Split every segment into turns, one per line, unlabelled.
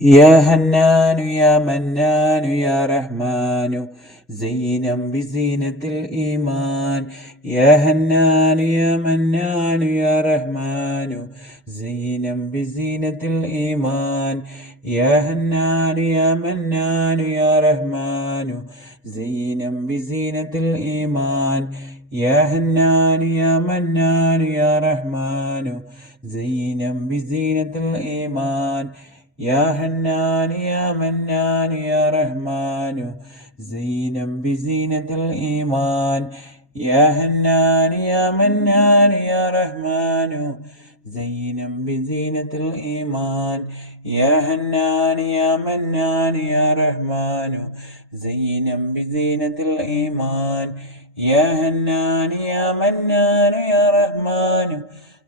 يا هنان يا منان يا رحمن زينا بزينة الإيمان. يا هنان يا منان يا رحمن زينا بزينة الإيمان. يا هنان يا منان يا رحمن زينا بزينة الإيمان. يا هنان يا منان يا رحمن زينا بزينة الإيمان. يا هنان يا منان يا رحمن زينا بزينة الإيمان. يا هنان يا منان يا رحمن زينا بزينة الإيمان. يا هنان يا منان يا رحمن زينا بزينة الإيمان. يا هنان يا منان يا رحمن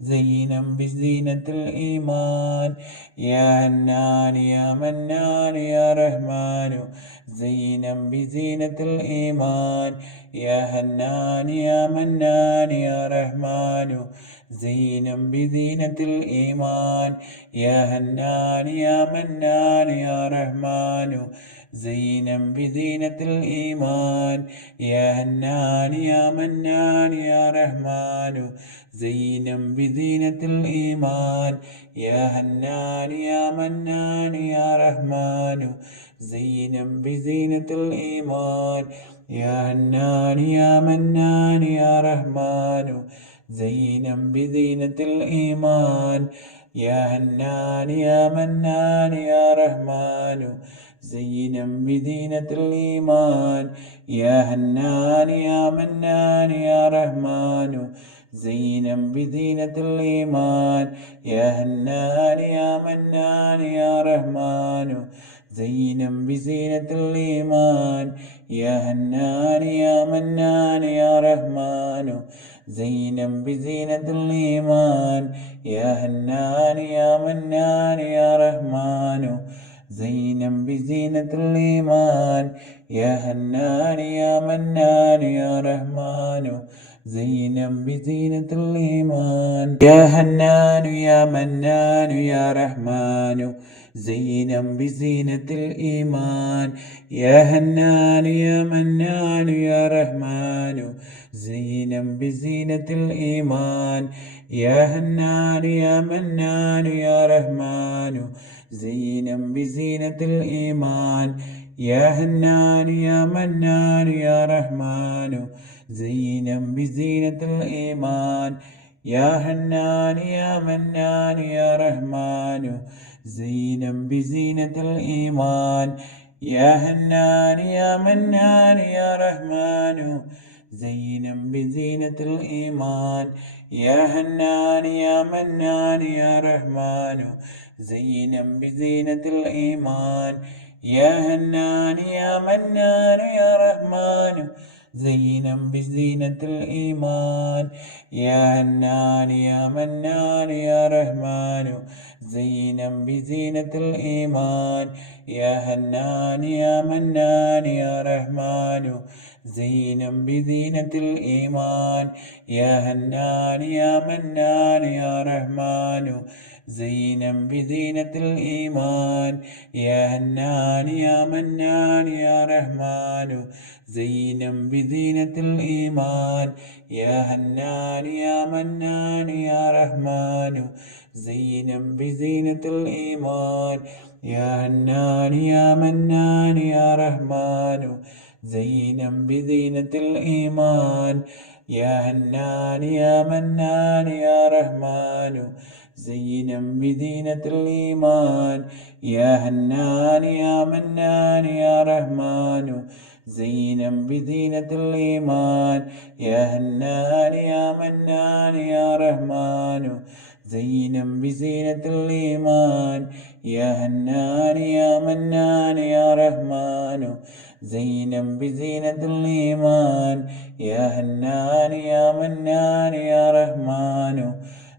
زينا بزينة الإيمان. يا هنان يا منان يا رحمن. زينا بزينة الإيمان. يا هنان يا منان يا رحمن. زينا بزينة الإيمان. يا هنان يا منان يا رحمن. زينا بزينة الإيمان. يا هنان يا منان يا رحمن. زينا بزينة الإيمان. يا هنان يا منان يا رحمن. زينا بزينة الإيمان. يا هنان يا منان يا رحمن. زينا بزينة الإيمان. يا هنان يا منان يا رحمن. زينا بزينة الإيمان. يا هنان يا منان يا رحمن. زينا بزينة الإيمان. يا هنان يا منان يا رحمن. زينا بزينة الإيمان. يا هنان يا منان يا رحمن. زينا بزينة الإيمان. يا هنان يا منان يا رحمن. زينا بزينة الإيمان. يا هنان يا منان يا رحمن. زينا بزينة الإيمان. يا هنان يا منان يا رحمن. زينا بزينة الإيمان. يا هنان يا منان يا رحمن. زينا بزينة الإيمان. يا هنان يا منان يا رحمن. زينا بزينة الإيمان. يا هنان يا منان يا رحمن. زينا بزينة الإيمان. يا هنان يا منان يا رحمن. زينا بزينة الإيمان. يا هنان يا منان يا رحمن. زينا بزينة الإيمان. يا هنان يا منان يا رحمن. زينا بزينة الإيمان. يا هنان يا منان يا رحمن زينا بزينة الإيمان. يا هنان يا منان يا رحمن زينا بزينة الإيمان. يا هنان يا منان يا رحمن زينا بزينة الإيمان يا هنان يا منان يا رحمن زينا بزينة الإيمان يا هنان يا منان يا رحمن زينا بزينة الإيمان يا هنان يا منان يا رحمن زينا بزينة الإيمان يا هنان يا منان يا رحمن زينا بزينة الإيمان. يا هنان يا منان يا رحمن. زينا بزينة الإيمان. يا هنان يا منان يا رحمن. زينا بزينة الإيمان. يا هنان يا منان يا رحمن. زينا بزينة الإيمان. يا هنان يا منان يا رحمن. زينا بزينة الإيمان. يا هنان يا منان يا رحمن.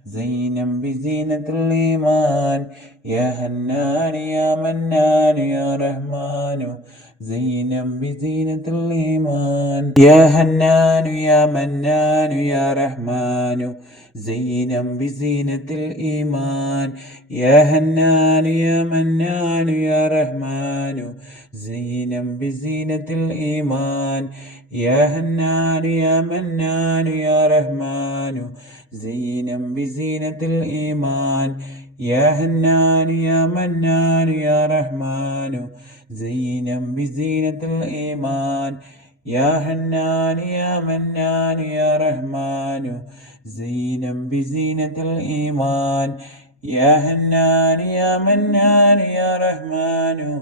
زينا بزينة الإيمان. يا هنان يا منان يا رحمن. زينا بزينة الإيمان. يا هنان يا منان يا رحمن. زينا بزينة الإيمان. يا هنان يا منان يا رحمن. زينا بزينة الإيمان. يا هنان يا منان يا رحمن. زينا بزينة الإيمان. يا هنان يا منان يا رحمن. زينا بزينة الإيمان. يا هنان يا منان يا رحمن. زينا بزينة الإيمان. يا هنان يا منان يا رحمن.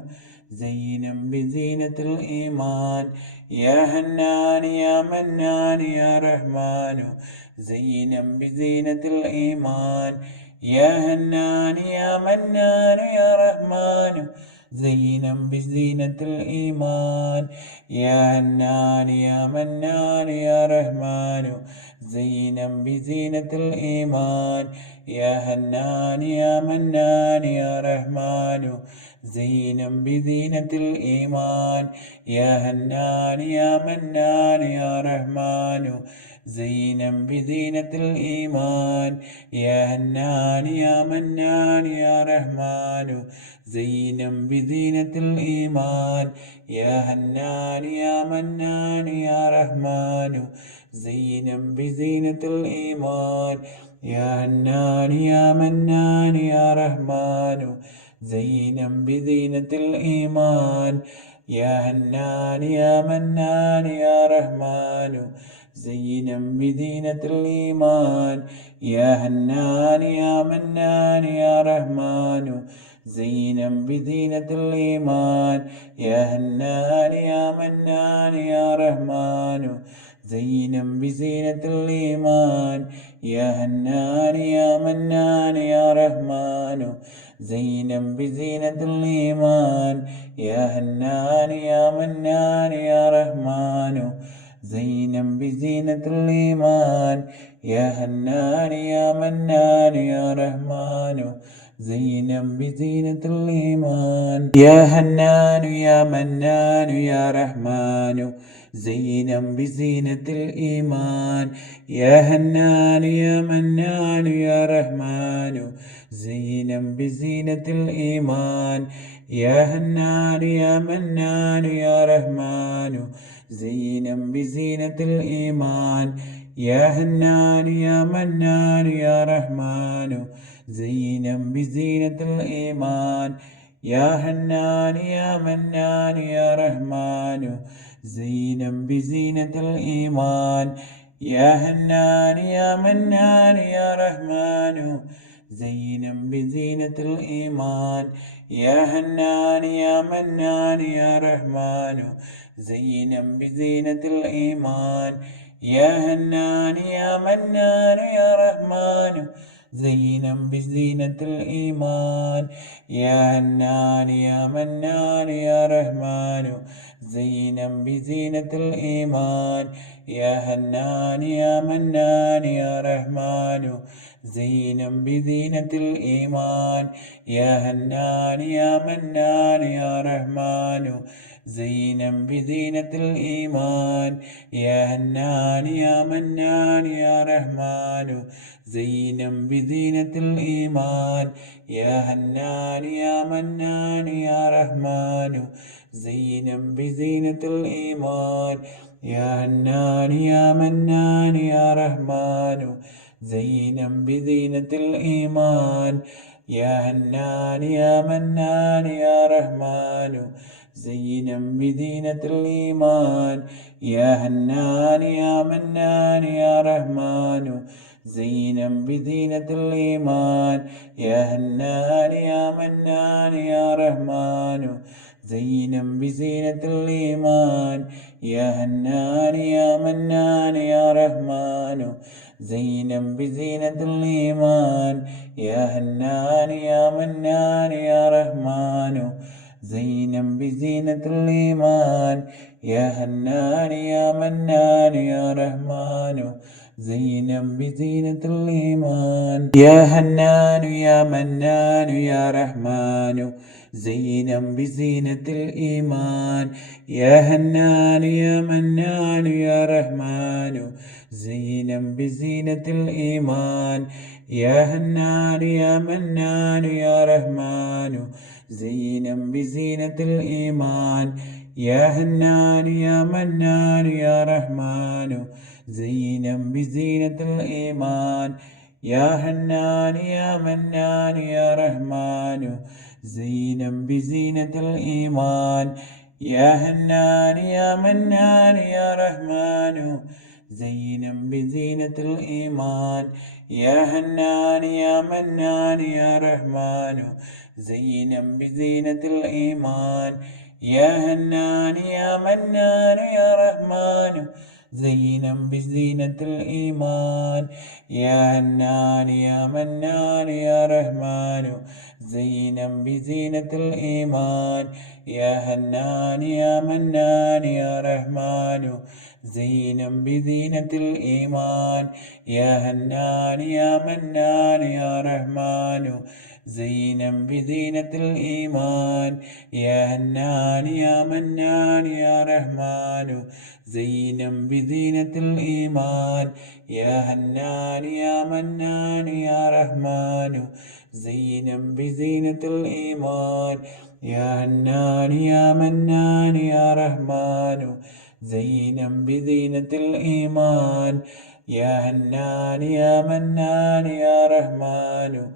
زينا بزينة الإيمان. يا هنان يا منان يا رحمن. زينا بزينة الإيمان. يا هنان يا منان يا رحمن. زينا بزينة الإيمان. يا هنان يا منان يا رحمن. زينا بزينة الإيمان. يا هنان يا منان يا رحمن. زينا بزينة الإيمان. يا هنان يا منان يا رحمن. زينا بزينة الإيمان. يا هنان يا منان يا رحمن. زينا بزينة الإيمان. يا هنان يا منان يا رحمن. زينا بزينة الإيمان. يا هنان يا منان يا رحمن. زينا بزينة الإيمان. يا هنان يا منان يا رحمن. زينا بزينة الإيمان. يا هنان يا منان يا رحمن. زينا بزينة الإيمان. يا هنان يا منان يا رحمن. زينا بزينة الإيمان. يا هنان يا منان يا رحمن. زينا بزينة الإيمان. يا هنان يا منان يا رحمن. زينا بزينة الإيمان. يا هنان يا منان يا رحمن. زينا بزينة الإيمان. يا هنان يا منان يا رحمن. زينا بزينة الإيمان. يا هنان يا منان يا رحمن. زينا بزينة الإيمان. يا هنان يا منان يا رحمن. زينا بزينة الإيمان. يا هنان يا منان يا رحمن. زينا بزينة الإيمان. يا هنان يا منان يا رحمن. زينا بزينة الإيمان. يا هنان يا منان يا رحمن. زينا بزينة الإيمان. يا هنان يا منان يا رحمن. زينا بزينة الإيمان. يا هنان يا منان يا رحمن. زينا بزينة الإيمان. يا هنان يا منان يا رحمن. زينا بزينة الإيمان. يا هنان يا منان يا رحمن زينا بزينة الإيمان. يا هنان يا منان يا رحمن زينا بزينة الإيمان. يا هنان يا منان يا رحمن زينا بزينة الإيمان. يا هنان يا منان يا رحمن زينا بزينة الإيمان. يا هنان يا منان يا رحمن زينا بزينة الإيمان. يا هنان يا منان يا رحمن زينا بزينة الإيمان. يا هنان يا منان يا رحمن زينا بزينة الإيمان. يا هنان يا منان يا رحمن زينا بزينة الإيمان. يا هنان يا منان يا رحمن. زينا بزينة الإيمان. يا هنان يا منان يا رحمن. زينا بزينة الإيمان. يا هنان يا منان يا رحمن. زينا بزينة الإيمان. يا هنان يا منان يا رحمن. زينا بزينة الإيمان. يا هنان يا منان يا رحمن زينا بزينة الإيمان. يا هنان يا منان يا رحمن زينا بزينة الإيمان. يا هنان يا منان يا رحمن زينا بزينة الإيمان. يا هنان يا منان يا رحمن زينا بزينة الإيمان. يا هنان يا منان يا رحمن زينا بزينة الإيمان. يا هنان يا منان يا رحمن زينا بزينة الإيمان. يا هنان يا منان يا رحمن زينا بزينة الإيمان. يا هنان يا منان يا رحمن. زينا بزينة الإيمان. يا هنان يا منان يا رحمن. زينا بزينة الإيمان. يا هنان يا منان يا رحمن. زينا بزينة الإيمان. يا هنان يا منان يا رحمن. زينا بزينة الإيمان. يا هنان يا منان يا رحمن. زينا بزينة الإيمان. يا هنان يا منان يا رحمن. زينا بزينة الإيمان. يا هنان يا منان يا رحمن.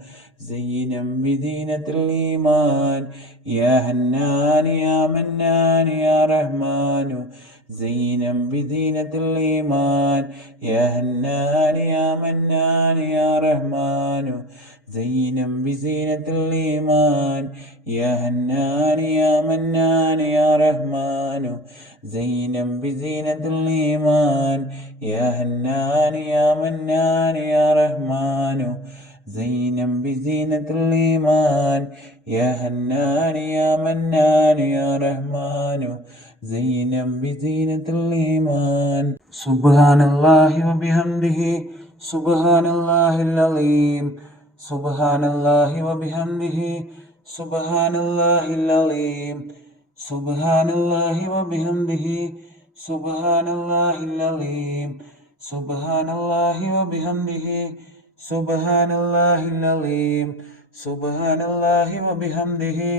زينا بزينة الإيمان. يا هنان يا منان يا رحمن. زينا بزينة الإيمان. يا هنان يا منان يا رحمن. زينا بزينة الإيمان. يا هنان يا منان يا رحمن. زينا بزينة الإيمان. يا هنان يا منان يا رحمن. زينا بزينة الإيمان. يا هنان يا منان يا رحمن. زينا بزينة الإيمان. سبحان الله وبحمده. سبحان الله العظيم. سبحان الله وبحمده. سبحان الله العظيم. سبحان الله وبحمده. سبحان الله العظيم. سبحان الله وبحمده. സുബഹാനല്ലാഹിൽ അലീം സുബഹാനല്ലാഹി വബിഹംദിഹി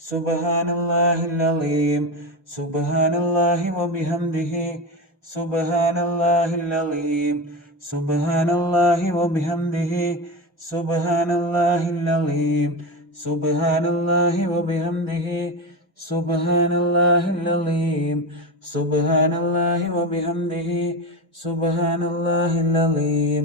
സുബഹാനല്ലാഹിൽ അലീം സുബഹാനല്ലാഹി വബിഹംദിഹി സുബഹാനല്ലാഹിൽ അലീം സുബഹാനല്ലാഹി വബിഹംദിഹി സുബഹാനല്ലാഹിൽ അലീം സുബഹാനല്ലാഹി വബിഹംദിഹി സുബഹാനല്ലാഹിൽ അലീം സുബഹാനല്ലാഹി വബിഹംദിഹി സുബഹാനല്ലാഹിൽ അലീം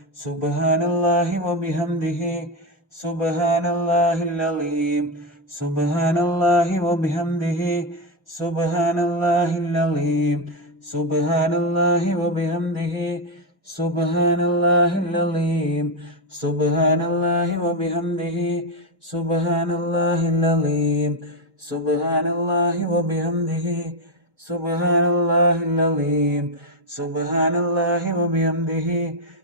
സുബാനല്ലാഹി വബിഹംദിഹി സുബാനല്ലാഹിൽ അലീം സുബാനല്ലാഹി വബിഹംദിഹി സുബാനല്ലാഹിൽ അലീം സുബാനല്ലാഹി വബിഹംദിഹി സുബാനല്ലാഹിൽ അലീം സുബാനല്ലാഹി വബിഹംദിഹി സുബാനല്ലാഹിൽ അലീം സുബാനല്ലാഹി വബിഹംദിഹി സുബാനല്ലാഹിൽ അലീം സുബാനല്ലാഹി വബിഹംദിഹി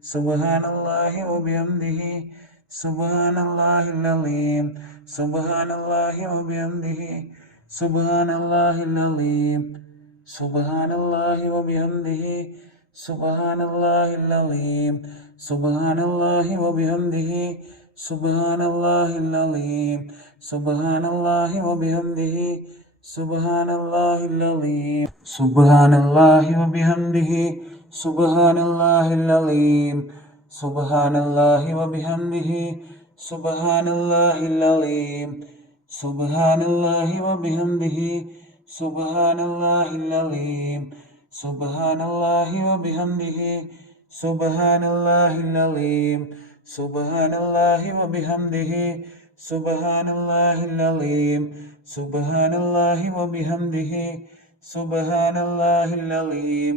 سبحان الله وبحمده سبحان الله العظيم سبحان الله وبحمده سبحان الله العظيم سبحان الله وبحمده سبحان الله العظيم سبحان الله وبحمده سبحان الله العظيم سبحان الله وبحمده سبحان الله العظيم سبحان الله وبحمده സുബഹാനല്ലാഹിൽ അലീം സുബഹാനല്ലാഹി വബിഹംദിഹി സുബഹാനല്ലാഹിൽ അലീം സുബഹാനല്ലാഹി വബിഹംദിഹി സുബഹാനല്ലാഹിൽ അലീം സുബഹാനല്ലാഹി വബിഹംദിഹി സുബഹാനല്ലാഹിൽ അലീം സുബഹാനല്ലാഹി വബിഹംദിഹി സുബഹാനല്ലാഹിൽ അലീം സുബഹാനല്ലാഹി വബിഹംദിഹി സുബഹാനല്ലാഹിൽ അലീം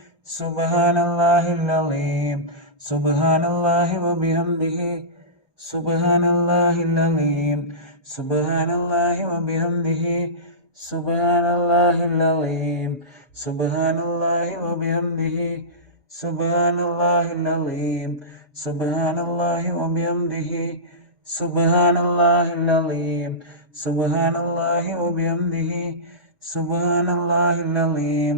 سبحان الله العظيم سبحان الله وبحمده سبحان الله العظيم سبحان الله وبحمده سبحان الله العظيم سبحان الله وبحمده سبحان الله العظيم سبحان الله وبحمده سبحان الله العظيم سبحان الله وبحمده سبحان الله العظيم